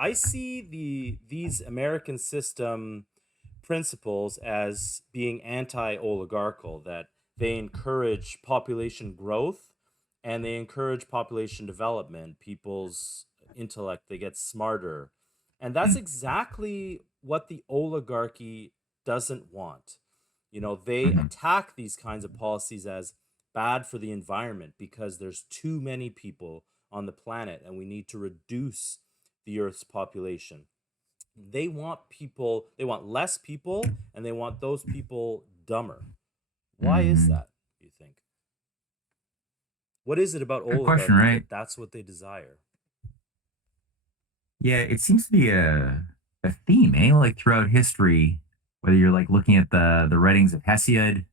I see these American system principles as being anti-oligarchical, that they encourage population growth and they encourage population development. People's intellect, they get smarter. And that's Mm, exactly what the oligarchy doesn't want. They mhm. attack these kinds of policies as bad for the environment because there's too many people on the planet and we need to reduce the Earth's population. They want less people, and they want those people dumber. Why is Mhm. that, do you think? What is it about Good question, oligarchy right? that that's what they desire? Yeah, it seems to be a theme, eh? Like throughout history, whether you're like looking at the writings of Hesiod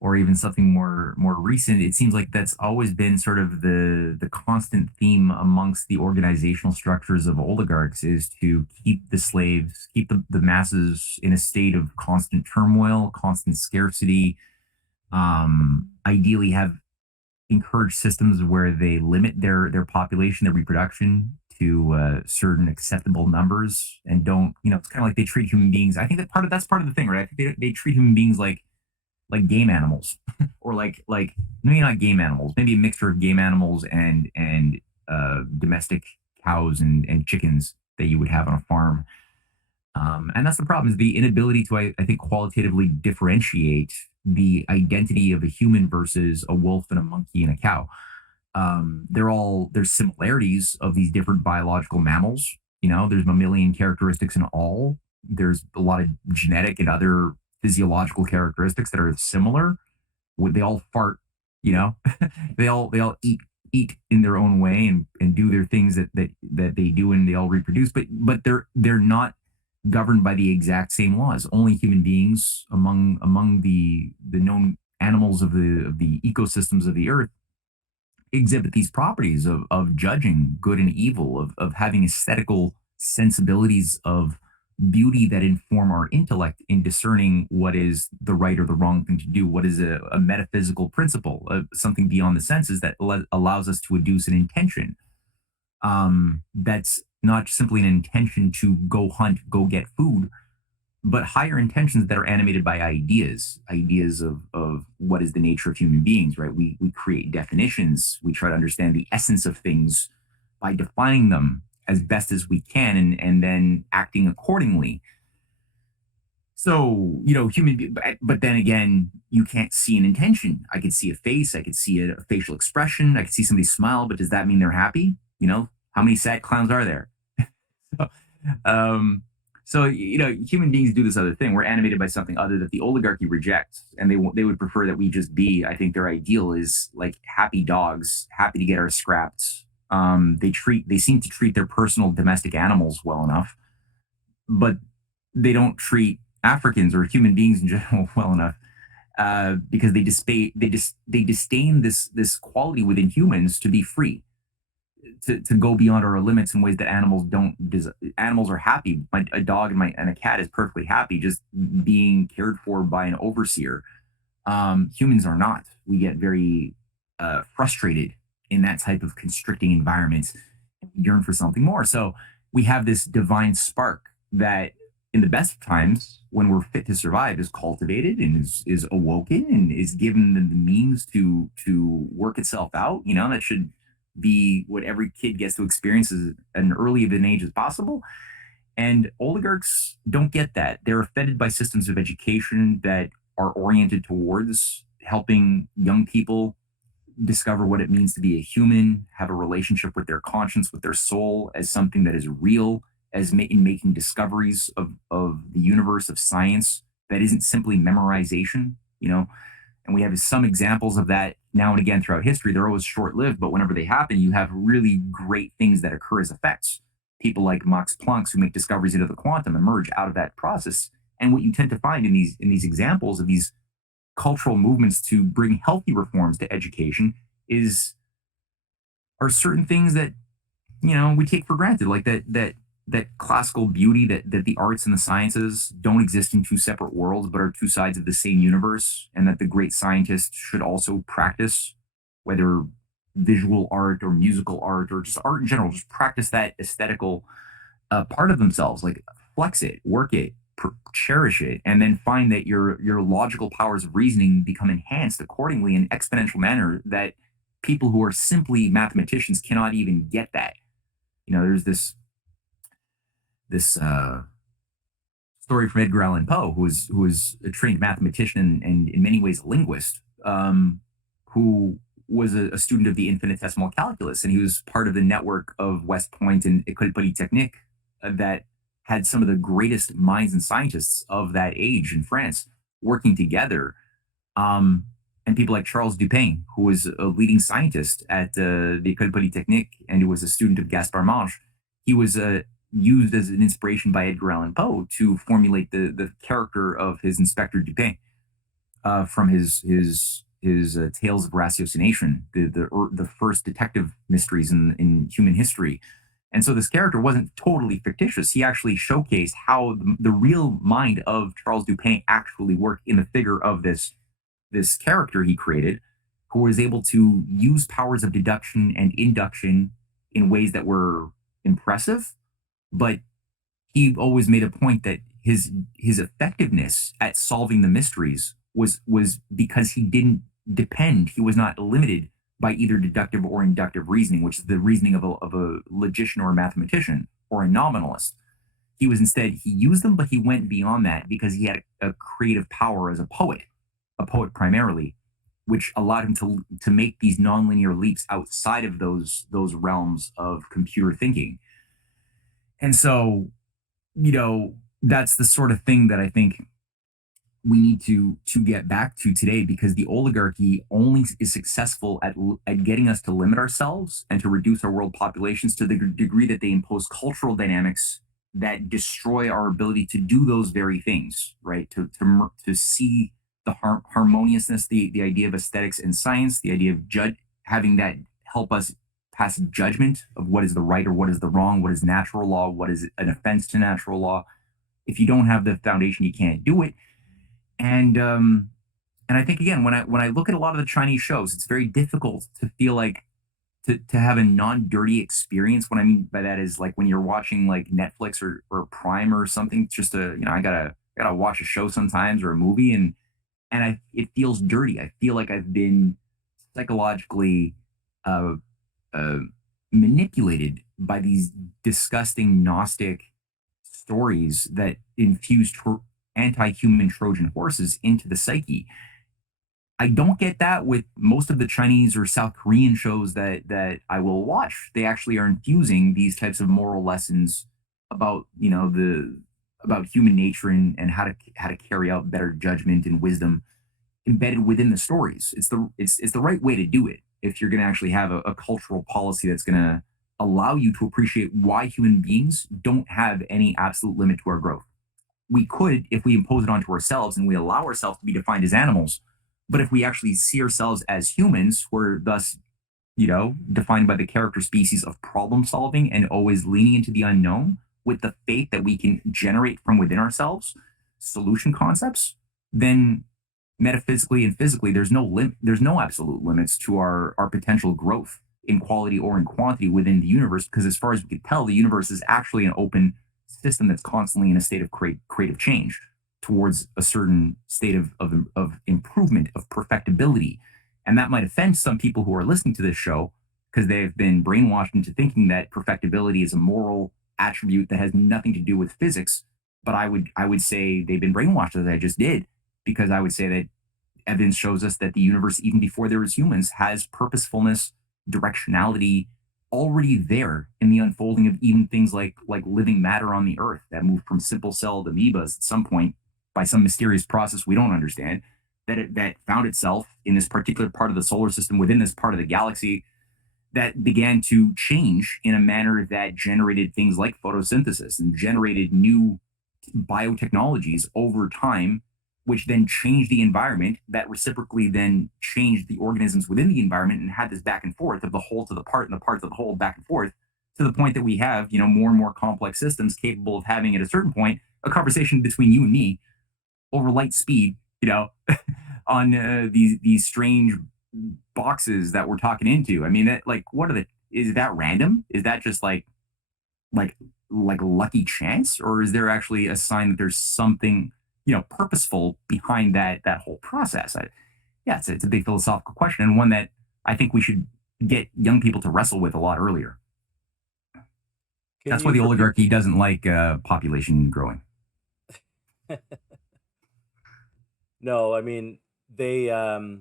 or even something more recent, it seems like that's always been sort of the constant theme amongst the organizational structures of oligarchs is to keep the slaves, keep the masses in a state of constant turmoil, constant scarcity. Ideally, have encourage systems where they limit their population, their reproduction to certain acceptable numbers, and don't, it's kind of like they treat human beings. I think that's part of the thing, right? I think they treat human beings like game animals, or like maybe not game animals, maybe a mixture of game animals and domestic cows and chickens that you would have on a farm. And that's the problem, is the inability to, I think, qualitatively differentiate the identity of a human versus a wolf and a monkey and a cow. There's similarities of these different biological mammals. There's mammalian characteristics in all. There's a lot of genetic and other physiological characteristics that are similar. They all fart, you know, they all eat in their own way and do their things that they do, and they all reproduce. But they're not governed by the exact same laws. Only human beings among the known animals of the ecosystems of the earth exhibit these properties of judging good and evil, of having aesthetical sensibilities of beauty that inform our intellect in discerning what is the right or the wrong thing to do, what is a metaphysical principle, something beyond the senses that allows us to adduce an intention. That's not simply an intention to go hunt, go get food, but higher intentions that are animated by ideas of what is the nature of human beings, right? We create definitions, we try to understand the essence of things by defining them as best as we can, and then acting accordingly. So, but then again, you can't see an intention. I could see a face, I could see a facial expression, I could see somebody smile, but does that mean they're happy? How many sad clowns are there? Um, so human beings do this other thing. We're animated by something other that the oligarchy rejects, and they would prefer that we just be. I think their ideal is like happy dogs, happy to get our scraps. They seem to treat their personal domestic animals well enough, but they don't treat Africans or human beings in general well enough, because they disdain this quality within humans to be free, to go beyond our limits in ways that animals don't. Animals are happy. A dog and a cat is perfectly happy just being cared for by an overseer. Humans are not. We get very frustrated in that type of constricting environment, and we yearn for something more. So we have this divine spark that, in the best of times, when we're fit to survive, is cultivated and is awoken and is given the means to work itself out. That should be what every kid gets to experience as an early of an age as possible. And oligarchs don't get that. They're offended by systems of education that are oriented towards helping young people discover what it means to be a human, have a relationship with their conscience, with their soul, as something that is real, in making discoveries of the universe of science that isn't simply memorization. And we have some examples of that now and again throughout history. They're always short lived, but whenever they happen, you have really great things that occur as effects. People like Max Planck, who make discoveries into the quantum, emerge out of that process. And what you tend to find in these examples of these cultural movements to bring healthy reforms to education is are certain things that we take for granted, like that classical beauty, that the arts and the sciences don't exist in two separate worlds, but are two sides of the same universe, and that the great scientists should also practice, whether visual art or musical art or just art in general, just practice that aesthetical part of themselves, like flex it, work it, cherish it, and then find that your logical powers of reasoning become enhanced accordingly in exponential manner that people who are simply mathematicians cannot even get that. There's this story from Edgar Allan Poe, who was a trained mathematician and in many ways a linguist, who was a student of the infinitesimal calculus, and he was part of the network of West Point and École Polytechnique that had some of the greatest minds and scientists of that age in France working together. Um, and people like Charles Dupin, who was a leading scientist at the École Polytechnique and who was a student of Gaspard Monge. He was used as an inspiration by Edgar Allan Poe to formulate the character of his Inspector Dupin from his Tales of Ratiocination, the first detective mysteries in human history. And so this character wasn't totally fictitious. He actually showcased how the real mind of Charles Dupin actually worked in the figure of this character he created, who was able to use powers of deduction and induction in ways that were impressive, but he always made a point that his effectiveness at solving the mysteries was because he didn't depend. He was not limited by either deductive or inductive reasoning, which is the reasoning of a logician or a mathematician or a nominalist. He was instead, he used them, but he went beyond that because he had a creative power as a poet primarily, which allowed him to make these nonlinear leaps outside of those realms of computer thinking. And so, that's the sort of thing that I think we need to get back to today, because the oligarchy only is successful at getting us to limit ourselves and to reduce our world populations to the degree that they impose cultural dynamics that destroy our ability to do those very things, right? To see the harmoniousness, the idea of aesthetics and science, the idea of having that help us pass judgment of what is the right or what is the wrong, what is natural law, what is an offense to natural law. If you don't have the foundation, you can't do it. And I think, again, when I look at a lot of the Chinese shows, it's very difficult to feel like to have a non-dirty experience. What I mean by that is, like, when you're watching like Netflix or Prime or something, it's just I gotta watch a show sometimes or a movie, and it feels dirty. I feel like I've been psychologically uh, uh, manipulated by these disgusting Gnostic stories that infuse anti-human Trojan horses into the psyche. I don't get that with most of the Chinese or South Korean shows that I will watch. They actually are infusing these types of moral lessons about the about human nature and how to carry out better judgment and wisdom embedded within the stories. It's the right way to do it if you're going to actually have a cultural policy that's going to allow you to appreciate why human beings don't have any absolute limit to our growth. We could if we impose it onto ourselves and we allow ourselves to be defined as animals. But if we actually see ourselves as humans, we're thus, defined by the character species of problem solving and always leaning into the unknown with the faith that we can generate from within ourselves solution concepts, then metaphysically and physically, there's no absolute limits to our potential growth in quality or in quantity within the universe, because as far as we can tell, the universe is actually an open system that's constantly in a state of creative change towards a certain state of improvement, of perfectibility. And that might offend some people who are listening to this show because they've been brainwashed into thinking that perfectibility is a moral attribute that has nothing to do with physics. But I would say they've been brainwashed, as I just did, because I would say that evidence shows us that the universe, even before there was humans, has purposefulness, directionality already there in the unfolding of even things like living matter on the earth that moved from simple celled amoebas at some point by some mysterious process we don't understand, that found itself in this particular part of the solar system within this part of the galaxy, that began to change in a manner that generated things like photosynthesis and generated new biotechnologies over time, which then changed the environment, that reciprocally then changed the organisms within the environment, and had this back and forth of the whole to the part and the part to the whole back and forth, to the point that we have, more and more complex systems capable of having, at a certain point, a conversation between you and me over light speed, on these strange boxes that we're talking into. I mean, that, like, is that random? Is that just like like lucky chance, or is there actually a sign that there's something, purposeful behind that whole process? Yeah, it's a big philosophical question, and one that I think we should get young people to wrestle with a lot earlier. Can That's why you, the for people? oligarchy doesn't like population growing. No, I mean they are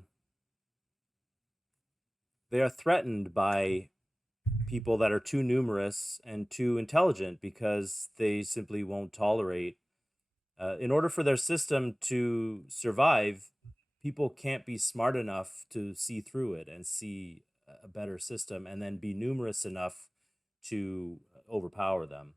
threatened by people that are too numerous and too intelligent because they simply won't tolerate. In order for their system to survive, people can't be smart enough to see through it and see a better system, and then be numerous enough to overpower them.